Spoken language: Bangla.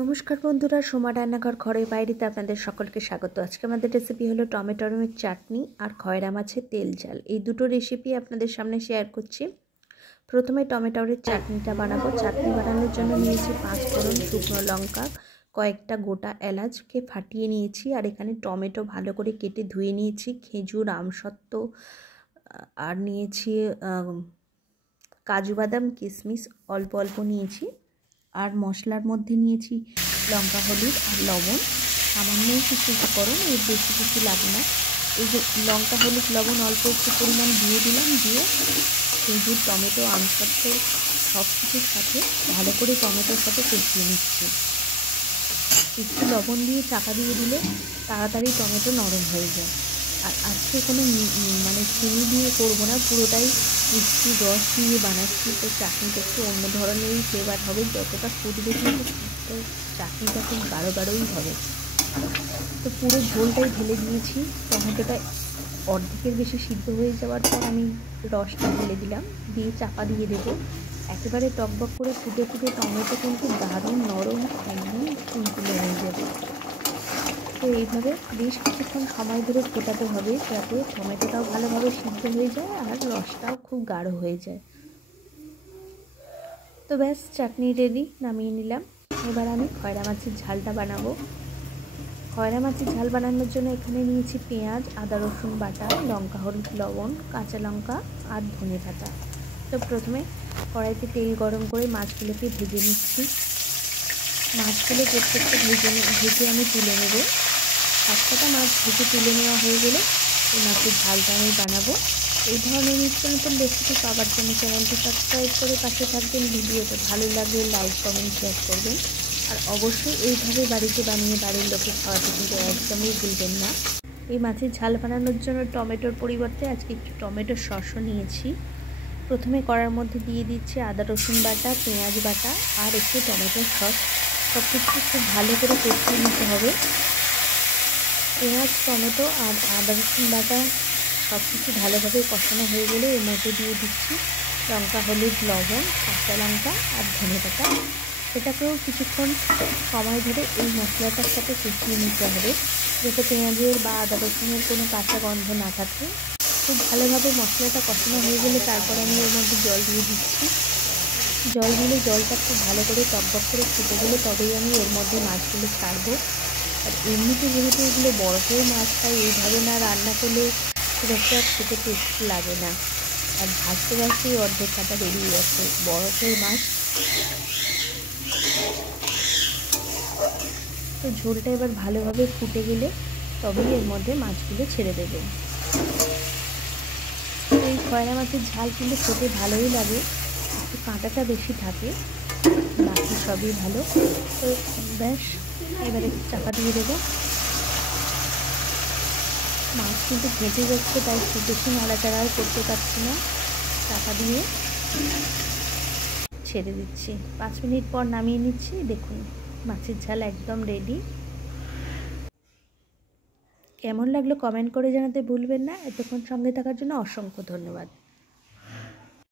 নমস্কার বন্ধুরা, সোমা রান্নাঘর ঘরের বাইরেতে আপনাদের সকলকে স্বাগত। আজকে আমাদের রেসিপি হলো টমেটোর চাটনি আর খয়রা মাছের তেল ঝাল। এই দুটো রেসিপি আপনাদের সামনে শেয়ার করছি। প্রথমে টমেটোর চাটনিটা বানাবো। চাটনি বানানোর জন্য নিয়েছি 5 ফোড়ন, শুকনো লঙ্কা, কয়েকটা গোটা এলাচকে ফাটিয়ে নিয়েছি। আর এখানে টমেটো ভালো করে কেটে ধুয়ে নিয়েছি, খেজুর, আমসত্ত্ব আর নিয়েছি কাজু বাদাম, কিশমিশ অল্প অল্প নিয়েছি। আর মশলার মধ্যে নিয়েছি লঙ্কা, হলুদ আর লবণ। সামান্য কিছু উপকরণ, এর বেশি কিছু লাগে না। এই যে লঙ্কা, হলুদ, লবণ অল্প একটু পরিমাণ দিয়ে দিলাম। দিয়ে খেজুর, টমেটো, আমসত্ত্ব সব কিছুর সাথে ভালো করে টমেটোর সাথে কষিয়ে নিচ্ছি। একটু লবণ দিয়ে চাপা দিয়ে দিলে তাড়াতাড়ি টমেটো নরম হয়ে যায়। আর আজকে কোনো চিনি দিয়ে করবো না, পুরোটাই মিষ্টি রস দিয়ে বানাচ্ছি। তো চাটনিটা একটু অন্য ধরনেরই ফ্লেভার হবে। যতটা ফুটবে কিন্তু তো চাটনিটা খুব গাঢ় গাঢ়ই হবে। তো পুরো ঝোলটাই ঢেলে দিয়েছি। টমেটোটা অর্ধেকের বেশি সিদ্ধ হয়ে যাওয়ার পর আমি রসটা ঢেলে দিলাম, দিয়ে চাপা দিয়ে দেবো। একেবারে টকবক করে ফুটে ফুটে টমেটো কিন্তু দারুণ নরম, একদম তুলতুলে হয়ে যাবে। তো এইভাবে বেশ কিছুক্ষণ সময় ধরে ফোটাতে হবে, যাতে টমেটোটাও ভালোভাবে সিদ্ধ হয়ে যায় আর রসটাও খুব গাঢ় হয়ে যায়। তো ব্যাস, চাটনি রেডি, নামিয়ে নিলাম। এবার আমি খয়রা মাছের ঝালটা বানাবো। খয়রা মাছের ঝাল বানানোর জন্য এখানে নিয়েছি পেঁয়াজ, আদা রসুন বাটা, লঙ্কা, হলুদ, লবণ, কাঁচা লঙ্কা আর ধনে পাতা। তো প্রথমে কড়াইতে তেল গরম করে মাছগুলোকে ভেজে নিচ্ছি। মাছগুলো প্রত্যেকটা ভেজে আমি তুলে নেব। সবকটা মাছ ভেজে তুলে নেওয়া হয়ে গেলে এই মাছের ঝালটা আমি বানাবো। এই ধরনের নিত্য নতুন রেসিপি পাওয়ার জন্য চ্যানেলটি সাবস্ক্রাইব করে পাশে থাকবেন। ভিডিওটা ভালো লাগলে লাইক, কমেন্ট, শেয়ার করবেন। আর অবশ্যই এইভাবে বাড়িতে বানিয়ে বাড়ির লোকে খাওয়াতে কিন্তু একদমই ভুলবেন না। এই মাছের ঝাল বানানোর জন্য টমেটোর পরিবর্তে আজকে একটু টমেটোর সসও নিয়েছি। প্রথমে কড়ার মধ্যে দিয়ে দিচ্ছি আদা রসুন বাটা, পেঁয়াজ বাটা আর একটু টমেটোর সস। সব কিছু খুব ভালো করে কষিয়ে নিতে হবে। পেঁয়াজ, টমেটো আর আদা রসুন বাটা সব কিছু ভালোভাবে কষানো হয়ে গেলে এর মধ্যে দিয়ে দিচ্ছি লঙ্কা, হলুদ, লবণ, কাঁচা লঙ্কা আর ধনে পাতা। এটাকেও কিছুক্ষণ সময় ধরে এই মশলাটার সাথে কষিয়ে নিতে হবে, যাতে পেঁয়াজের বা আদা রসুনের কোনো কাঁচা গন্ধ না থাকে। খুব ভালোভাবে মশলাটা কষানো হয়ে গেলে তারপর আমি এর মধ্যে জল দিয়ে দিচ্ছি। জল দিলে জলটা খুব ভালো করে টকবক করে ফুটে গেলে তবেই আমি এর মধ্যে মাছগুলো ছাড়বো। আর এমনিতে যেহেতু এগুলো বরফের মাছ, তাই এইভাবে না রান্না করলে খুব একটা খেতে টেস্ট লাগে না। আর ভাজতে ভাজতেই অর্ধেক কাটা বেরিয়ে যাচ্ছে, বরফের মাছ। তো ঝোলটা এবার ভালোভাবে ফুটে গেলে তবেই এর মধ্যে মাছগুলো ছেড়ে দেবেন। এই খয়রা মাছের ঝাল কিন্তু খেতে ভালোই লাগে, একটু কাঁটাটা বেশি থাকে, বাকি সবই ভালো। তো ব্যাস, এবারে চাপা দিয়ে দেবো। মাছ কিন্তু ভেজে যাচ্ছে, তাই খুব বেশি নাড়াচাড়াও করতে পারছি না। চাপা দিয়ে ছেড়ে দিচ্ছি। 5 মিনিট পর নামিয়ে নিচ্ছি। দেখুন, মাছের ঝাল একদম রেডি। কেমন লাগলো কমেন্ট করে জানাতে ভুলবেন না। এতক্ষণ সঙ্গে থাকার জন্য অসংখ্য ধন্যবাদ।